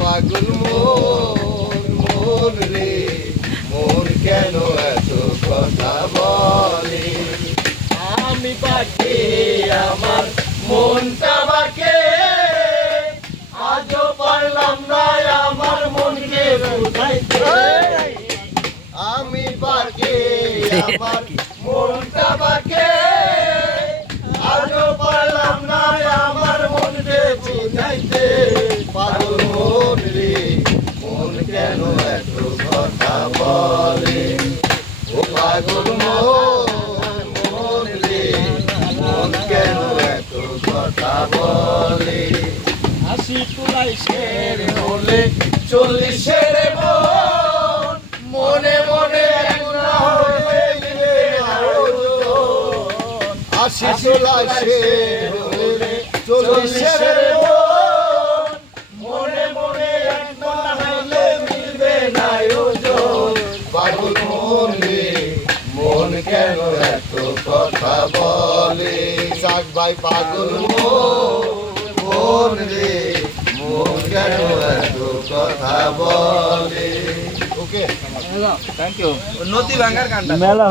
পাগল মন মন রে মন কেন এত কথা বলে আমি বাকি আমার মনটা বাকে আজও পারলাম না আমার মনকে বুঝাইতে আমি বাকি আমার মনটা বাকে আজও পারলাম না আমার মনকে বুঝাইতে পাগল মন রে মন কেন এত কথা বলে ও পাগল মন মন রে মন কেন এত কথা বলে আশি তুলাই শের হলে 40-এর মন মনে মনে না হলে মিলে না ওজন আশি তুলাই শের হলে 40-এর মন মনে মনে না হলে মিলবে না ওজন পাগল মন রে মন কেন এত কথা বলে সাক ভাই পাগল মন রে মন কেন এত কথা বলে ওকে থ্যাংক ইউ নদী ভাঙার গানটা মেলা